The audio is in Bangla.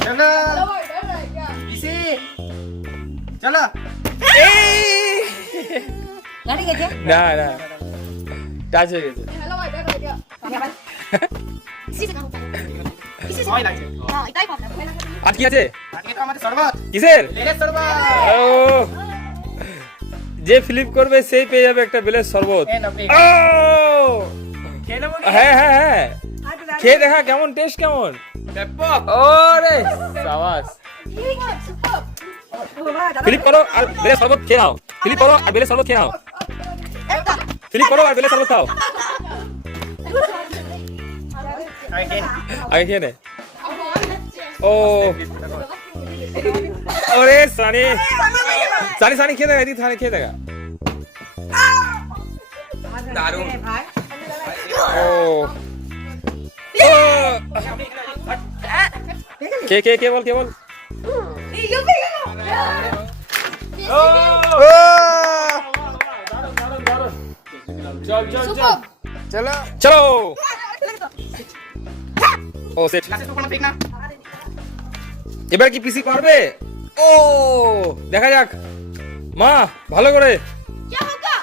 चलो इसी चलो গাড়ি গেছে না না টাচ হয়ে গেছে ওই লাগছে আর কি আছে আজকে তো আমাদের শরবত কিসের বেলের শরবত ও যে ফ্লিপ করবে সেই পেয়ে যাবে একটা বেলের শরবত এই নাও, এই। ও খেয়ে নেবো হ্যাঁ হ্যাঁ হ্যাঁ খেয়ে দেখা কেমন টেস্ট কেমন ব্যাপক ওরে সাবাস ফ্লিপ করো আর বেলের শরবত খেয়ে নাও ফ্লিপ করো আর বেলের শরবত খেয়ে নাও ফ্লিপ করো আর বেলের শরবত খাও আগে খেয়ে নে ও ওরে সানি সানি সানি খেয়ে দেখা এদিকে সানি খেয়ে দেখা দারুণ ও কে কে কে বল কে বল চল চল চল चलो চলো ও সেট এবার কি পিসি পারবে ও দেখা যাক মা ভালো করে क्या होगा